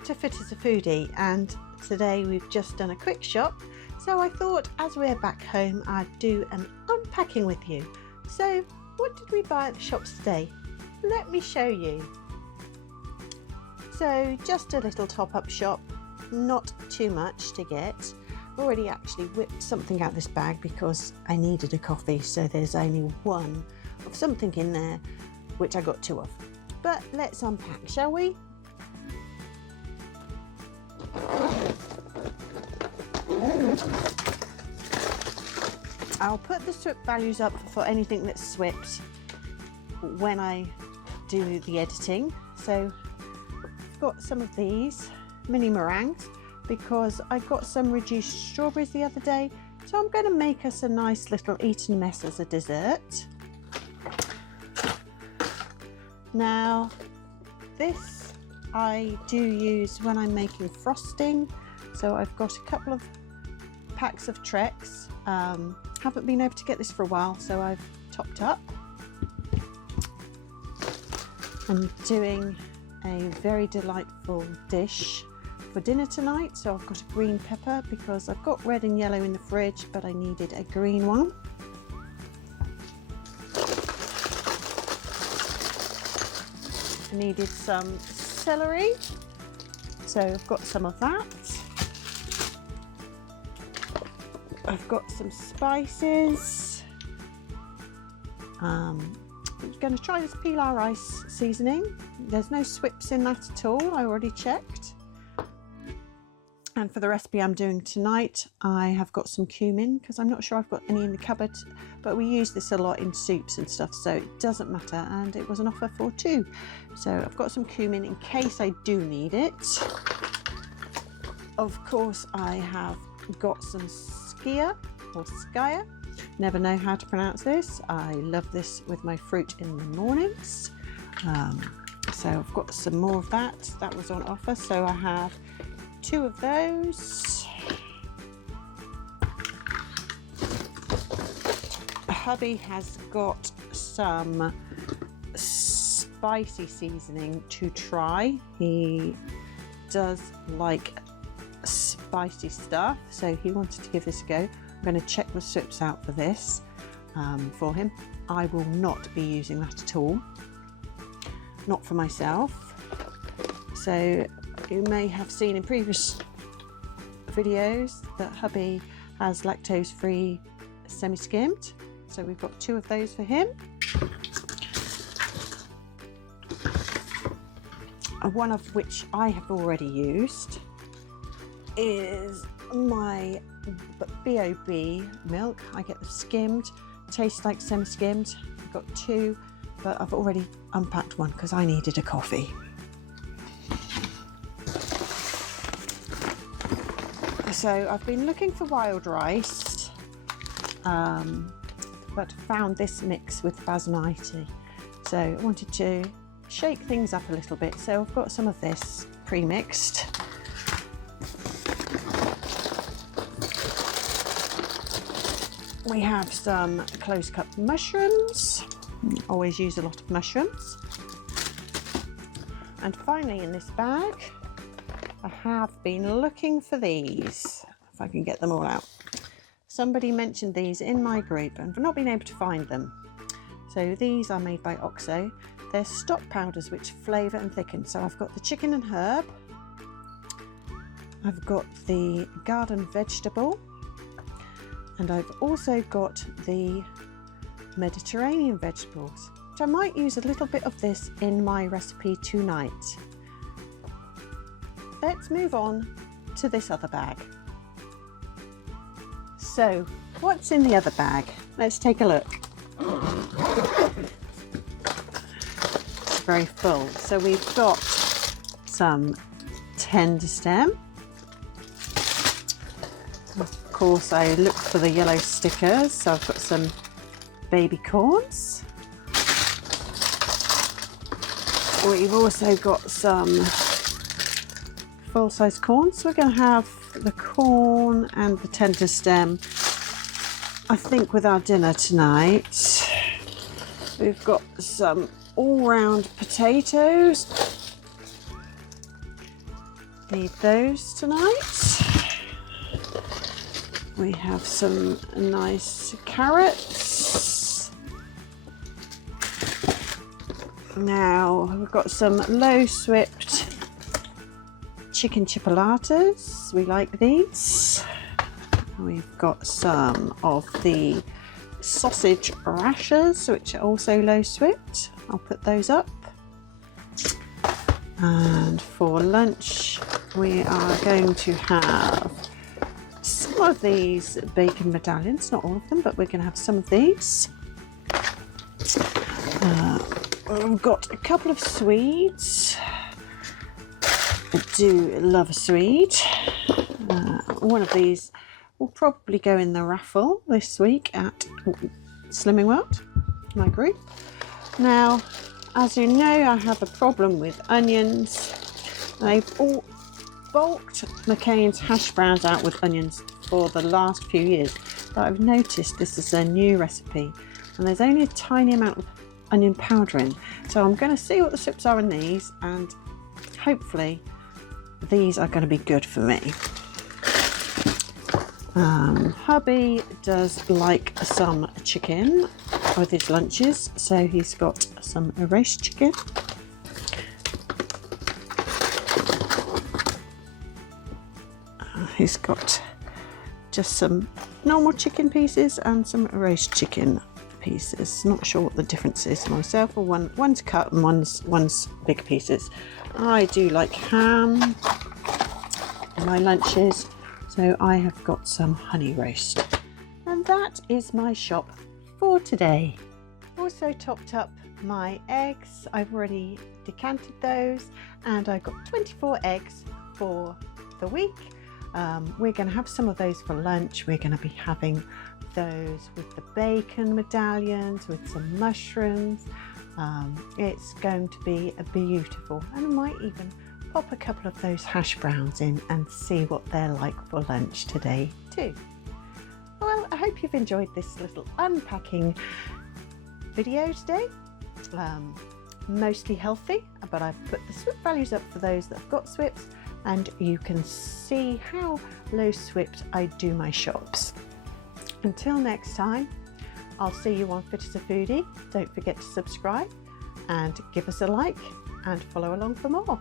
want to fit as a foodie, and today we've just done a quick shop, so I thought as we're back home I'd do an unpacking with you. So what did we buy at the shops today? Let me show you. So just a little top-up shop, not too much to get. I've already actually whipped something out of this bag because I needed a coffee, so there's only one of something in there, which I got two of. But let's unpack, shall we? I'll put the SWIP values up for anything that's SWIPed when I do the editing. So I've got some of these mini meringues because I got some reduced strawberries the other day, so I'm going to make us a nice little eaten mess as a dessert. Now this I do use when I'm making frosting, so I've got a couple of packs of Treks. Haven't been able to get this for a while, so I've topped up. I'm doing a very delightful dish for dinner tonight, so I've got a green pepper because I've got red and yellow in the fridge, but I needed a green one. I needed some celery, so I've got some of that. I've got some spices. I'm going to try this pilau rice seasoning. There's no SWIPs in that at all, I already checked. And for the recipe I'm doing tonight, I have got some cumin because I'm not sure I've got any in the cupboard, but we use this a lot in soups and stuff, so it doesn't matter, and it was an offer for two. So I've got some cumin in case I do need it. Of course, I have got some skia or skaya. Never know how to pronounce this. I love this with my fruit in the mornings. So I've got some more of that. That was on offer, so I have two of those. Hubby has got some spicy seasoning to try. He does like spicy stuff, so he wanted to give this a go. I'm going to check the SWIPs out for this for him. I will not be using that at all, not for myself. So you may have seen in previous videos that hubby has lactose-free semi-skimmed, so we've got two of those for him. One of which I have already used is my BOB milk. I get the skimmed, tastes like semi-skimmed. I've got two, but I've already unpacked one because I needed a coffee. So I've been looking for wild rice, but found this mix with basmati. So I wanted to shake things up a little bit. So I've got some of this pre-mixed. We have some close-cut mushrooms. Always use a lot of mushrooms. And finally in this bag, I have been looking for these, if I can get them all out. Somebody mentioned these in my group and I've not been able to find them. So these are made by Oxo. They're stock powders which flavour and thicken. So I've got the chicken and herb. I've got the garden vegetable. And I've also got the Mediterranean vegetables, which I might use a little bit of this in my recipe tonight. Let's move on to this other bag. So, what's in the other bag? Let's take a look. It's very full. So we've got some tender stem. Of course, I looked for the yellow stickers, so I've got some baby corns. We've also got some full-size corn, so we're going to have the corn and the tender stem, I think, with our dinner tonight. We've got some all-round potatoes, need those tonight. We have some nice carrots. Now we've got some low swift chicken chipolatas. We like these. We've got some of the sausage rashers, which are also low swift. I'll put those up. And for lunch, we are going to have some of these bacon medallions, not all of them, but we're going to have some of these. We've got a couple of Swedes. I do love a Swede. One of these will probably go in the raffle this week at Slimming World, my group. Now, as you know, I have a problem with onions. They've all bulked McCain's hash browns out with onions for the last few years, but I've noticed this is a new recipe and there's only a tiny amount of onion powder in. So I'm going to see what the swips are in these, and hopefully these are going to be good for me. Hubby does like some chicken with his lunches, so he's got some roast chicken. He's got just some normal chicken pieces and some roast chicken pieces. Not sure what the difference is myself, or one's cut and one's big pieces. I do like ham in my lunches, so I have got some honey roast. And that is my shop for today. Also topped up my eggs. I've already decanted those, and I got 24 eggs for the week. We're going to have some of those for lunch. We're going to be having those with the bacon medallions, with some mushrooms. It's going to be beautiful, and I might even pop a couple of those hash browns in and see what they're like for lunch today too. Well, I hope you've enjoyed this little unpacking video today. Mostly healthy, but I've put the SWIP values up for those that have got SWIPs, and you can see how low SWIPed I do my shops. Until next time, I'll see you on Fit as a Foodie. Don't forget to subscribe and give us a like and follow along for more.